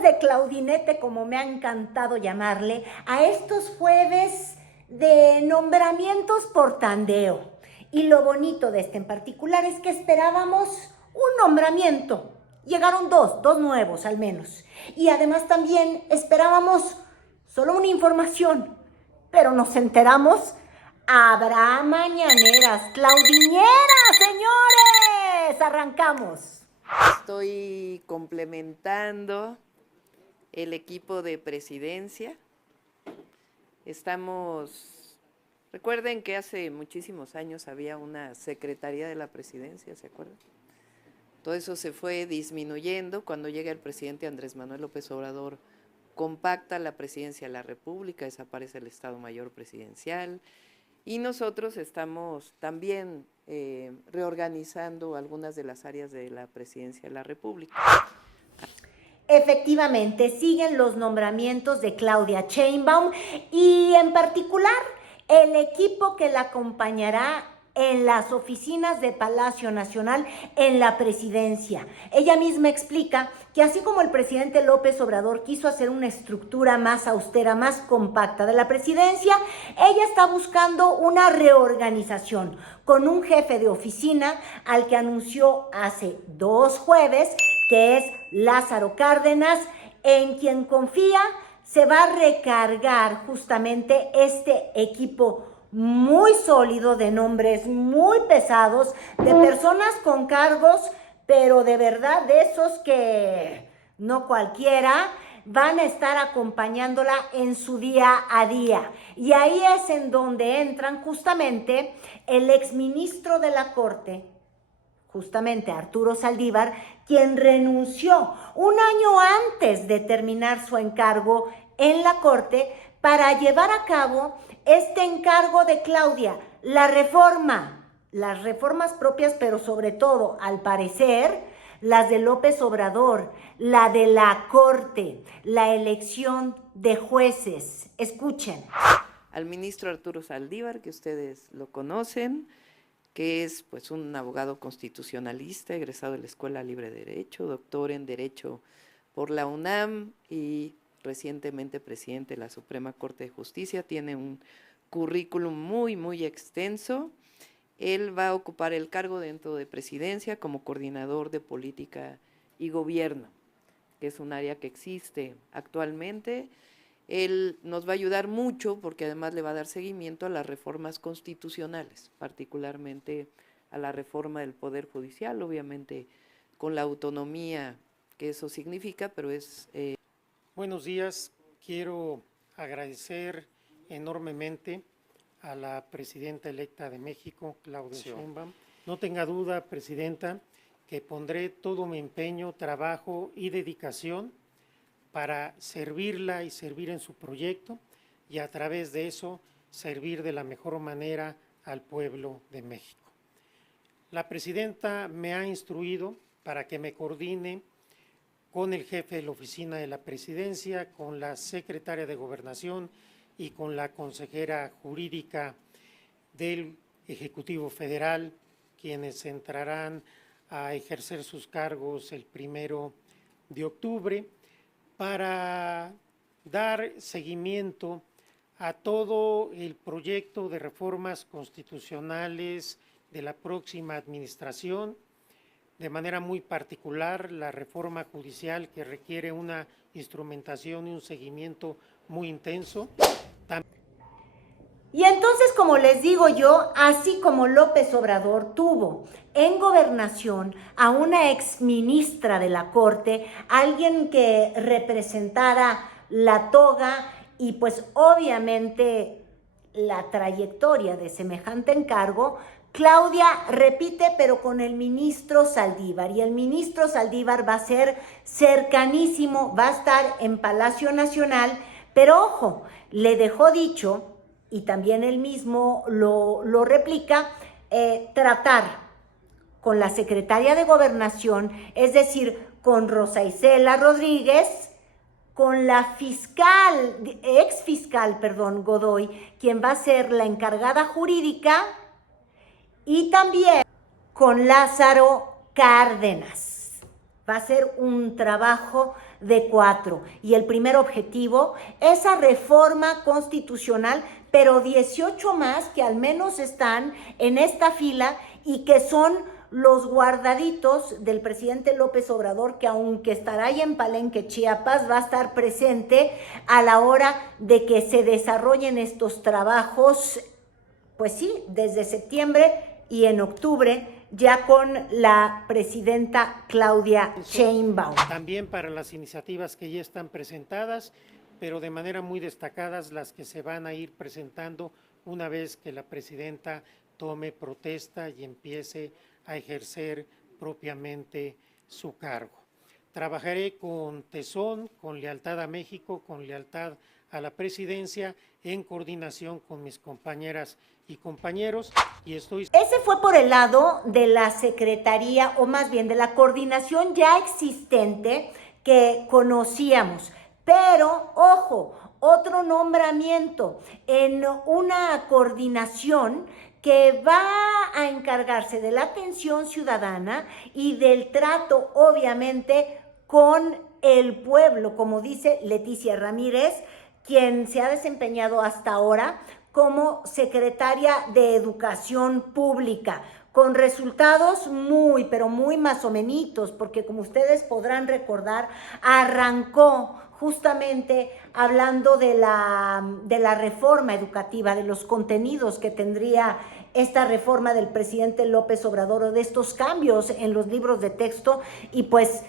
jueves de Claudinete, como me ha encantado llamarle, a estos jueves de nombramientos por tandeo. Y lo bonito de este en particular es que esperábamos un nombramiento. Llegaron dos nuevos al menos. Y además también esperábamos solo una información, pero nos enteramos, habrá mañaneras claudineras, señores. Arrancamos. Estoy complementando el equipo de presidencia. Recuerden que hace muchísimos años había una Secretaría de la Presidencia, ¿se acuerdan? Todo eso se fue disminuyendo. Cuando llega el presidente Andrés Manuel López Obrador, compacta la Presidencia de la República, desaparece el Estado Mayor Presidencial y nosotros estamos también reorganizando algunas de las áreas de la Presidencia de la República. Efectivamente, siguen los nombramientos de Claudia Sheinbaum y en particular el equipo que la acompañará en las oficinas de Palacio Nacional en la presidencia. Ella misma explica que así como el presidente López Obrador quiso hacer una estructura más austera, más compacta de la presidencia, ella está buscando una reorganización con un jefe de oficina al que anunció hace 2 jueves, que es Lázaro Cárdenas, en quien confía se va a recargar justamente este equipo muy sólido, de nombres muy pesados, de personas con cargos, pero de verdad de esos que no cualquiera van a estar acompañándola en su día a día. Y ahí es en donde entran justamente el exministro de la Corte, justamente Arturo Saldívar, quien renunció un año antes de terminar su encargo en la Corte para llevar a cabo este encargo de Claudia, las reformas propias, pero sobre todo, al parecer, las de López Obrador, la de la Corte, la elección de jueces. Escuchen. Al ministro Arturo Saldívar, que ustedes lo conocen, que es pues un abogado constitucionalista, egresado de la Escuela Libre de Derecho, doctor en Derecho por la UNAM y recientemente presidente de la Suprema Corte de Justicia, tiene un currículum muy extenso. Él va a ocupar el cargo dentro de Presidencia como coordinador de política y gobierno, que es un área que existe actualmente. Él nos va a ayudar mucho porque además le va a dar seguimiento a las reformas constitucionales, particularmente a la reforma del Poder Judicial, obviamente con la autonomía que eso significa, pero es… Buenos días, quiero agradecer enormemente a la presidenta electa de México, Claudia Sheinbaum. No tenga duda, presidenta, que pondré todo mi empeño, trabajo y dedicación para servirla y servir en su proyecto y a través de eso servir de la mejor manera al pueblo de México. La presidenta me ha instruido para que me coordine con el jefe de la oficina de la presidencia, con la secretaria de Gobernación y con la consejera jurídica del Ejecutivo Federal, quienes entrarán a ejercer sus cargos el 1 de octubre, para dar seguimiento a todo el proyecto de reformas constitucionales de la próxima administración, de manera muy particular la reforma judicial, que requiere una instrumentación y un seguimiento muy intenso. Y entonces, como les digo yo, así como López Obrador tuvo en gobernación a una exministra de la Corte, alguien que representara la toga y pues obviamente la trayectoria de semejante encargo, Claudia repite, pero con el ministro Saldívar, y el ministro Saldívar va a ser cercanísimo, va a estar en Palacio Nacional, pero ojo, le dejó dicho, y también él mismo lo replica, tratar con la secretaria de Gobernación, es decir, con Rosa Isela Rodríguez, con la ex fiscal Godoy, quien va a ser la encargada jurídica, y también con Lázaro Cárdenas. Va a ser un trabajo de 4. Y el primer objetivo, esa reforma constitucional, pero 18 más que al menos están en esta fila y que son los guardaditos del presidente López Obrador, que aunque estará ahí en Palenque, Chiapas, va a estar presente a la hora de que se desarrollen estos trabajos, pues sí, desde septiembre y en octubre, ya con la presidenta Claudia Sheinbaum. También para las iniciativas que ya están presentadas, pero de manera muy destacadas las que se van a ir presentando una vez que la presidenta tome protesta y empiece a ejercer propiamente su cargo. Trabajaré con tesón, con lealtad a México, con lealtad a la presidencia, en coordinación con mis compañeras y compañeros, y estoy... Ese fue por el lado de la secretaría, o más bien de la coordinación ya existente que conocíamos. Pero, ojo, otro nombramiento en una coordinación que va a encargarse de la atención ciudadana y del trato, obviamente, con el pueblo, como dice Leticia Ramírez, quien se ha desempeñado hasta ahora como secretaria de Educación Pública, con resultados muy, pero muy más o menos, porque como ustedes podrán recordar, arrancó justamente hablando de la reforma educativa, de los contenidos que tendría esta reforma del presidente López Obrador, o de estos cambios en los libros de texto, y pues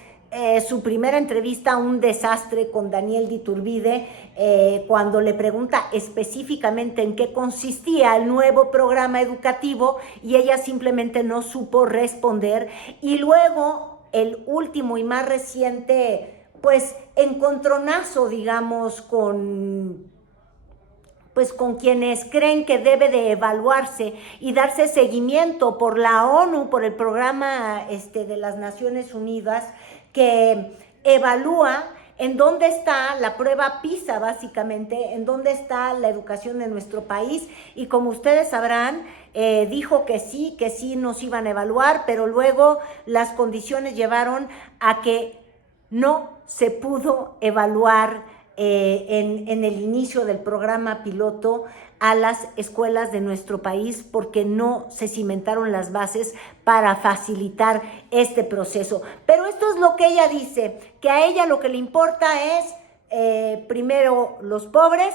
su primera entrevista, un desastre con Daniel de Iturbide, cuando le pregunta específicamente en qué consistía el nuevo programa educativo, y ella simplemente no supo responder. Y luego el último y más reciente, pues, encontronazo, digamos, con quienes creen que debe de evaluarse y darse seguimiento por la ONU, por el programa de las Naciones Unidas, que evalúa en dónde está la prueba PISA, básicamente, en dónde está la educación en nuestro país. Y como ustedes sabrán, dijo que sí nos iban a evaluar, pero luego las condiciones llevaron a que no se pudo evaluar en el inicio del programa piloto a las escuelas de nuestro país, porque no se cimentaron las bases para facilitar este proceso. Pero esto es lo que ella dice, que a ella lo que le importa es primero los pobres,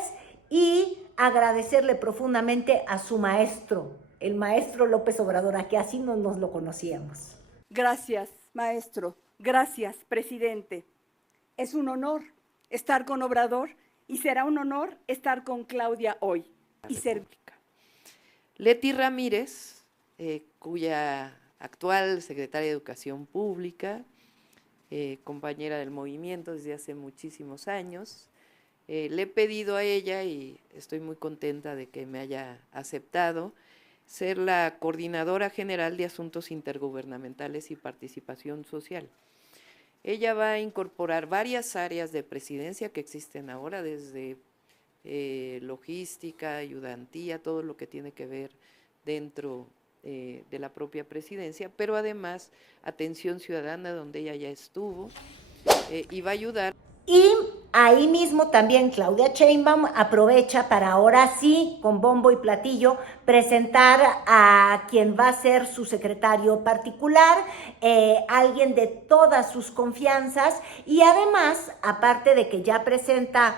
y agradecerle profundamente a su maestro, el maestro López Obrador, a que así no nos lo conocíamos. Gracias, maestro. Gracias, presidente. Es un honor estar con Obrador, y será un honor estar con Claudia hoy. Leti Ramírez, cuya actual secretaria de Educación Pública, compañera del movimiento desde hace muchísimos años, le he pedido a ella, y estoy muy contenta de que me haya aceptado, ser la coordinadora general de Asuntos Intergubernamentales y Participación Social. Ella va a incorporar varias áreas de presidencia que existen ahora, desde logística, ayudantía, todo lo que tiene que ver dentro de la propia presidencia, pero además atención ciudadana, donde ella ya estuvo, y va a ayudar. Y ahí mismo también Claudia Sheinbaum aprovecha para ahora sí, con bombo y platillo, presentar a quien va a ser su secretario particular, alguien de todas sus confianzas, y además, aparte de que ya presenta,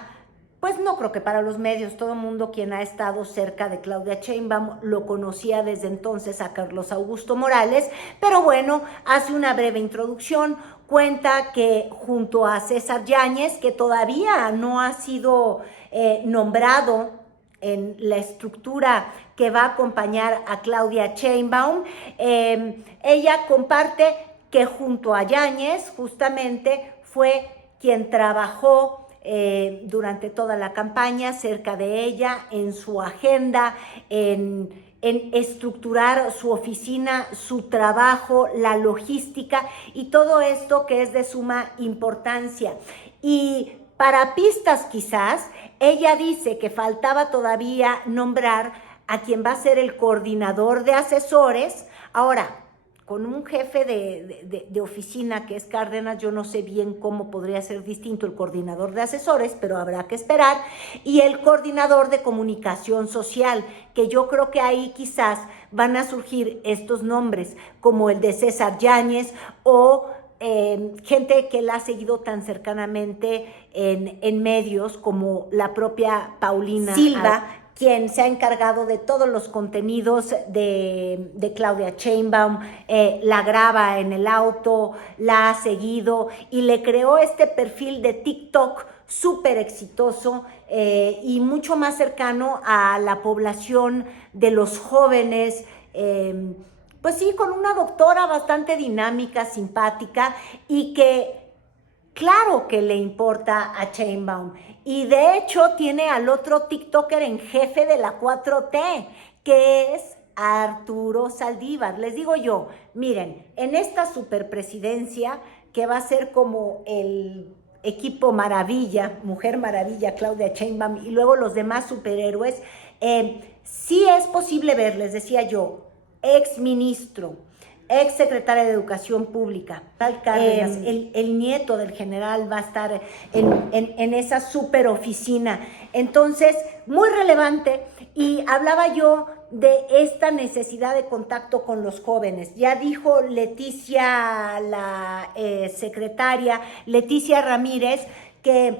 pues no creo que para los medios, todo el mundo quien ha estado cerca de Claudia Sheinbaum lo conocía desde entonces, a Carlos Augusto Morales, pero bueno, hace una breve introducción. Cuenta que junto a César Yáñez, que todavía no ha sido nombrado en la estructura que va a acompañar a Claudia Sheinbaum, ella comparte que junto a Yáñez justamente fue quien trabajó durante toda la campaña cerca de ella, en su agenda, en estructurar su oficina, su trabajo, la logística y todo esto que es de suma importancia. Y para pistas quizás, ella dice que faltaba todavía nombrar a quien va a ser el coordinador de asesores. Ahora, con un jefe de oficina que es Cárdenas, yo no sé bien cómo podría ser distinto el coordinador de asesores, pero habrá que esperar, y el coordinador de comunicación social, que yo creo que ahí quizás van a surgir estos nombres, como el de César Yáñez o gente que la ha seguido tan cercanamente en medios, como la propia Paulina Silva, quien se ha encargado de todos los contenidos de Claudia Sheinbaum, la graba en el auto, la ha seguido y le creó este perfil de TikTok súper exitoso y mucho más cercano a la población de los jóvenes, pues sí, con una doctora bastante dinámica, simpática y que claro que le importa a Sheinbaum. Y de hecho tiene al otro TikToker en jefe de la 4T, que es Arturo Saldívar. Les digo yo, miren, en esta superpresidencia, que va a ser como el equipo maravilla, Mujer Maravilla, Claudia Sheinbaum, y luego los demás superhéroes, sí es posible ver, les decía yo, ex ministro, ex secretaria de Educación Pública, Cárdenas, el nieto del general va a estar en esa super oficina. Entonces, muy relevante, y hablaba yo de esta necesidad de contacto con los jóvenes. Ya dijo Leticia, la secretaria, Leticia Ramírez, que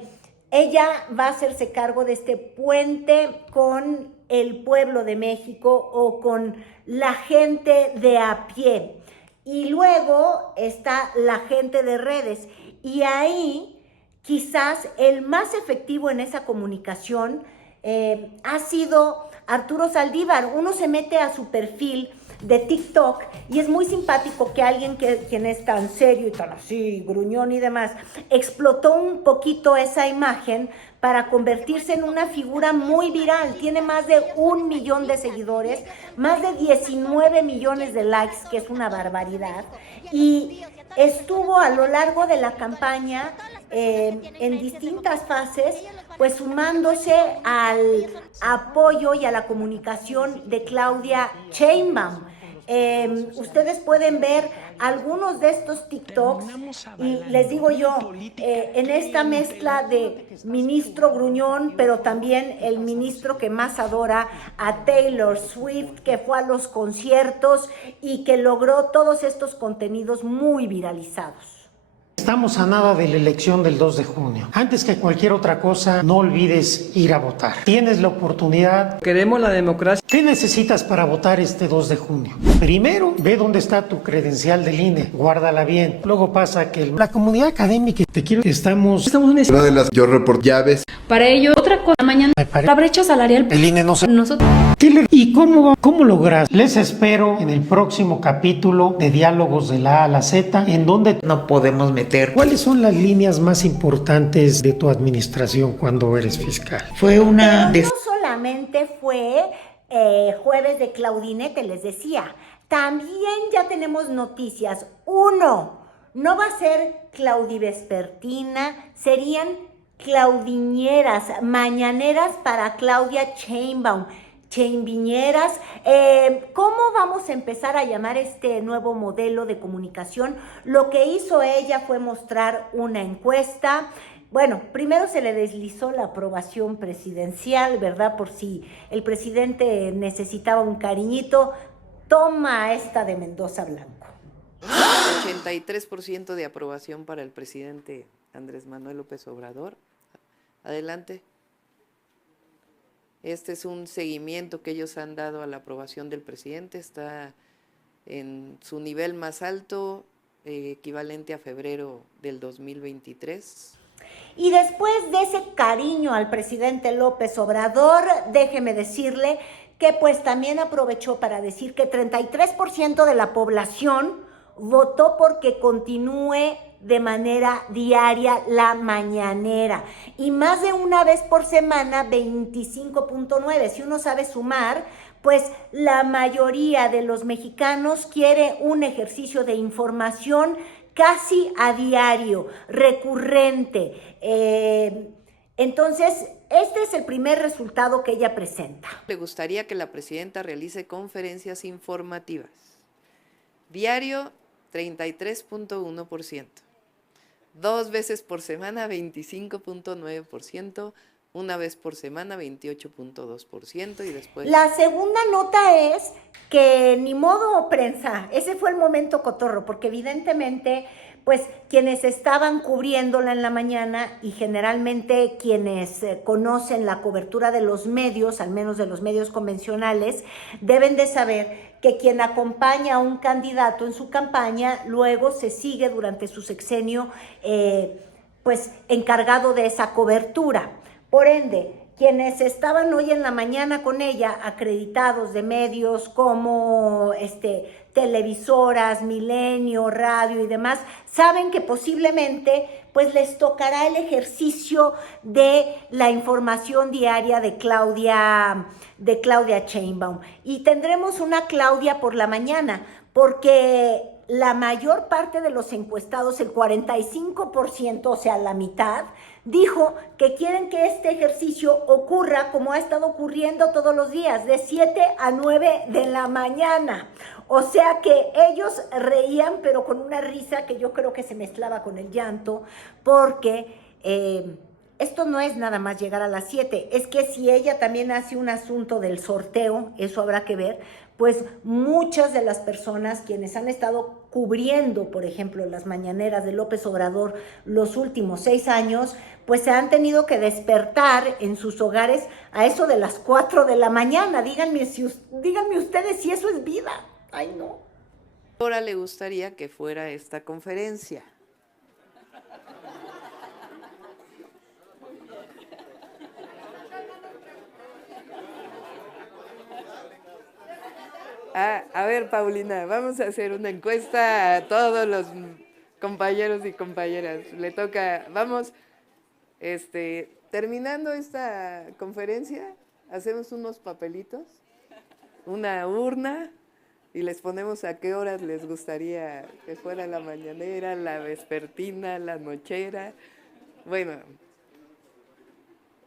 ella va a hacerse cargo de este puente con el pueblo de México o con la gente de a pie. Y luego está la gente de redes. Y ahí quizás el más efectivo en esa comunicación ha sido Arturo Saldívar. Uno se mete a su perfil de TikTok y es muy simpático que alguien quien es tan serio y tan así, gruñón y demás, explotó un poquito esa imagen para convertirse en una figura muy viral. Tiene más de 1 millón de seguidores, más de 19 millones de likes, que es una barbaridad, y estuvo a lo largo de la campaña en distintas fases, pues sumándose al apoyo y a la comunicación de Claudia Sheinbaum. Ustedes pueden ver algunos de estos TikToks y les digo yo, en esta mezcla de ministro gruñón, pero también el ministro que más adora a Taylor Swift, que fue a los conciertos y que logró todos estos contenidos muy viralizados. Estamos a nada de la elección del 2 de junio. Antes que cualquier otra cosa, no olvides ir a votar. Tienes la oportunidad. Queremos la democracia. ¿Qué necesitas para votar este 2 de junio? Primero, ve dónde está tu credencial del INE, guárdala bien. Luego pasa que la comunidad académica, Estamos en Una de las yo reporto llaves. Para ello, otra cosa, mañana la brecha salarial. el INE no se... Nosotros. ¿Y cómo logras? Les espero en el próximo capítulo de Diálogos de la A a la Z, en donde no podemos meter. ¿cuáles son las líneas más importantes de tu administración cuando eres fiscal? Fue una... No solamente fue jueves de Claudinete, les decía, también ya tenemos noticias. Uno, no va a ser Claudivespertina, serían claudiñeras, mañaneras para Claudia Sheinbaum. Chainviñeras, ¿cómo vamos a empezar a llamar este nuevo modelo de comunicación? Lo que hizo ella fue mostrar una encuesta. Bueno, primero se le deslizó la aprobación presidencial, ¿verdad? Por si el presidente necesitaba un cariñito, toma esta de Mendoza Blanco. 83% de aprobación para el presidente Andrés Manuel López Obrador. Adelante. Este es un seguimiento que ellos han dado a la aprobación del presidente, está en su nivel más alto, equivalente a febrero del 2023. Y después de ese cariño al presidente López Obrador, déjeme decirle que pues también aprovechó para decir que 33% de la población votó porque continúe de manera diaria la mañanera y más de una vez por semana 25.9. Si uno sabe sumar, pues la mayoría de los mexicanos quiere un ejercicio de información casi a diario, recurrente. Entonces, este es el primer resultado que ella presenta. Le gustaría que la presidenta realice conferencias informativas Diario, 33.1%. 2 veces por semana, 25.9%. Una vez por semana, 28.2%. Y después... La segunda nota es que ni modo prensa, ese fue el momento cotorro, porque evidentemente, pues quienes estaban cubriéndola en la mañana y generalmente quienes conocen la cobertura de los medios, al menos de los medios convencionales, deben de saber que quien acompaña a un candidato en su campaña, luego se sigue durante su sexenio, pues encargado de esa cobertura. Por ende, quienes estaban hoy en la mañana con ella, acreditados de medios como televisoras, Milenio, radio y demás, saben que posiblemente pues les tocará el ejercicio de la información diaria de Claudia Sheinbaum. Y tendremos una Claudia por la mañana, porque la mayor parte de los encuestados, el 45%, o sea, la mitad, dijo que quieren que este ejercicio ocurra como ha estado ocurriendo todos los días, de 7 a 9 de la mañana. O sea que ellos reían, pero con una risa que yo creo que se mezclaba con el llanto, porque esto no es nada más llegar a las 7, es que si ella también hace un asunto del sorteo, eso habrá que ver, pues muchas de las personas quienes han estado cubriendo, por ejemplo, las mañaneras de López Obrador los últimos 6 años, pues se han tenido que despertar en sus hogares a eso de las 4 de la mañana. Díganme ustedes si eso es vida. Ay, no. Ahora le gustaría que fuera esta conferencia. A ver, Paulina, vamos a hacer una encuesta a todos los compañeros y compañeras. Le toca, vamos, terminando esta conferencia, hacemos unos papelitos, una urna, y les ponemos a qué horas les gustaría que fuera la mañanera, la vespertina, la nochera. Bueno,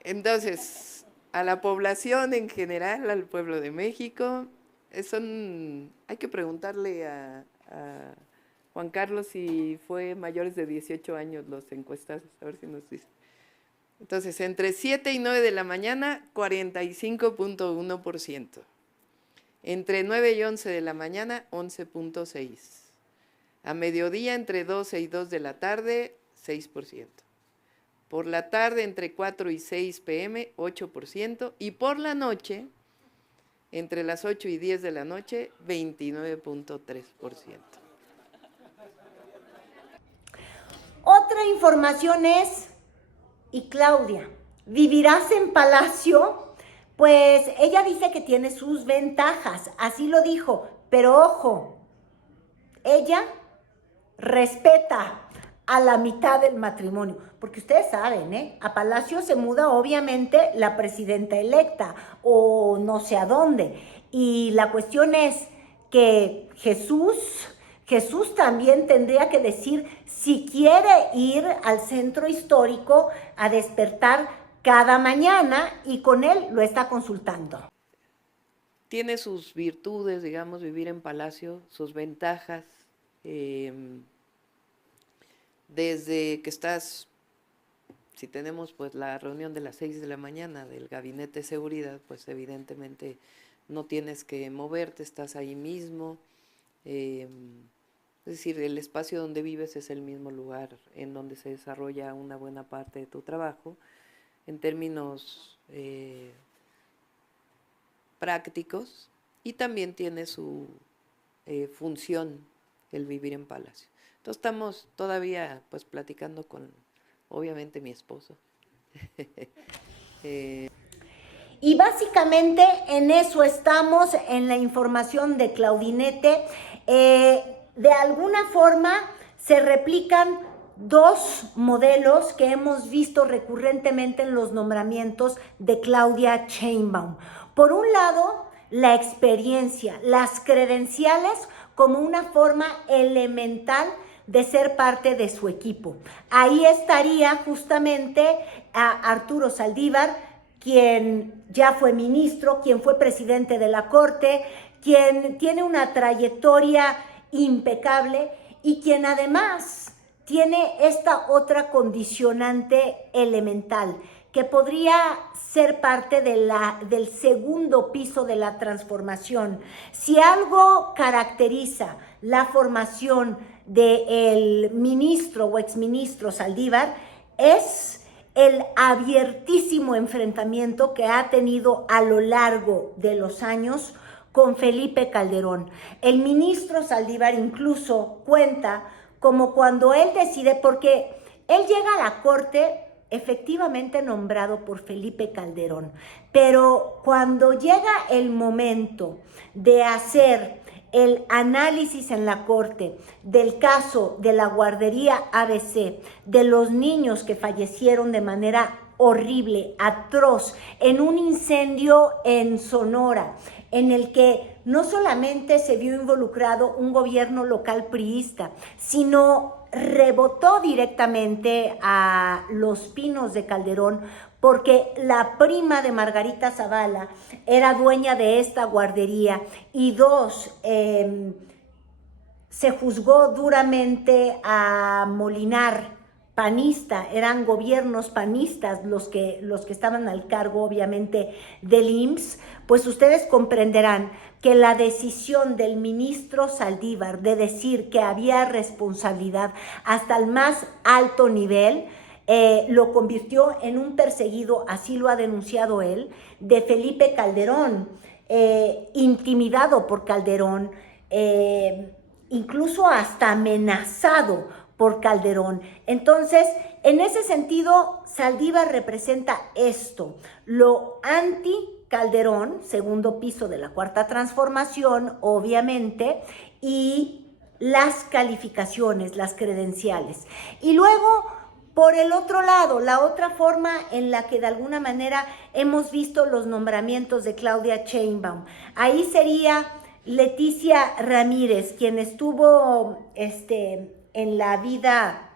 entonces, a la población en general, al pueblo de México, hay que preguntarle a Juan Carlos si fue mayores de 18 años los encuestados, a ver si nos dice. Entonces, entre 7 y 9 de la mañana, 45.1%. Entre 9 y 11 de la mañana, 11.6%. A mediodía, entre 12 y 2 de la tarde, 6%. Por la tarde, entre 4 y 6 p.m., 8%. Y por la noche, entre las 8 y 10 de la noche, 29.3%. Otra información es, y Claudia, ¿vivirás en Palacio? Pues ella dice que tiene sus ventajas, así lo dijo, pero ojo, ella respeta a la mitad del matrimonio, porque ustedes saben, a Palacio se muda obviamente la presidenta electa o no sé a dónde, y la cuestión es que Jesús también tendría que decir si quiere ir al centro histórico a despertar cada mañana, y con él lo está consultando. Tiene sus virtudes, digamos, vivir en Palacio, sus ventajas. Desde que estás, si tenemos pues la reunión de las 6 de la mañana del Gabinete de Seguridad, pues evidentemente no tienes que moverte, estás ahí mismo. Es decir, el espacio donde vives es el mismo lugar en donde se desarrolla una buena parte de tu trabajo. En términos prácticos, y también tiene su función el vivir en Palacio. Entonces estamos todavía pues platicando con, obviamente, mi esposo. Y básicamente en eso estamos, en la información de Claudinete. De alguna forma se replican dos modelos que hemos visto recurrentemente en los nombramientos de Claudia Sheinbaum. Por un lado, la experiencia, las credenciales como una forma elemental de ser parte de su equipo. Ahí estaría justamente a Arturo Saldívar, quien ya fue ministro, quien fue presidente de la Corte, quien tiene una trayectoria impecable y quien además tiene esta otra condicionante elemental, que podría ser parte del segundo piso de la transformación. Si algo caracteriza la formación del ministro o exministro Saldívar, es el abiertísimo enfrentamiento que ha tenido a lo largo de los años con Felipe Calderón. El ministro Saldívar incluso cuenta como cuando él decide, porque él llega a la corte efectivamente nombrado por Felipe Calderón, pero cuando llega el momento de hacer el análisis en la corte del caso de la guardería ABC, de los niños que fallecieron de manera horrible, atroz, en un incendio en Sonora, en el que no solamente se vio involucrado un gobierno local priista, sino rebotó directamente a Los Pinos de Calderón, porque la prima de Margarita Zavala era dueña de esta guardería, y dos, se juzgó duramente a Molinar, panista, eran gobiernos panistas los que estaban al cargo, obviamente, del IMSS. Pues ustedes comprenderán que la decisión del ministro Saldívar de decir que había responsabilidad hasta el más alto nivel, lo convirtió en un perseguido, así lo ha denunciado él, de Felipe Calderón, intimidado por Calderón, incluso hasta amenazado por Calderón. Entonces, en ese sentido, Saldívar representa esto, lo anti-Calderón, segundo piso de la Cuarta Transformación, obviamente, y las calificaciones, las credenciales. Y luego, por el otro lado, la otra forma en la que de alguna manera hemos visto los nombramientos de Claudia Sheinbaum, ahí sería Leticia Ramírez, quien estuvo en la vida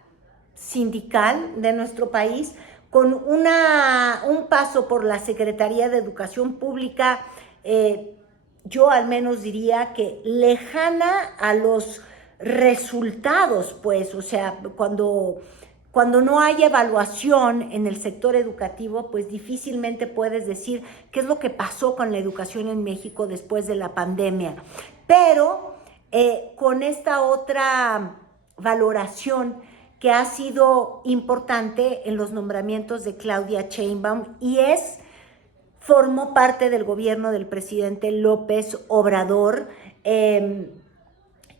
sindical de nuestro país, con un paso por la Secretaría de Educación Pública, yo al menos diría que lejana a los resultados, pues, o sea, cuando no hay evaluación en el sector educativo, pues difícilmente puedes decir qué es lo que pasó con la educación en México después de la pandemia. Pero con esta otra valoración que ha sido importante en los nombramientos de Claudia Sheinbaum, y formó parte del gobierno del presidente López Obrador,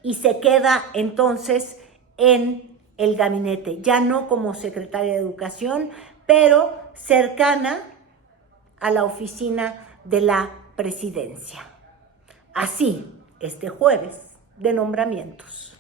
y se queda entonces en el gabinete, ya no como secretaria de Educación, pero cercana a la oficina de la presidencia. Así, este jueves de nombramientos.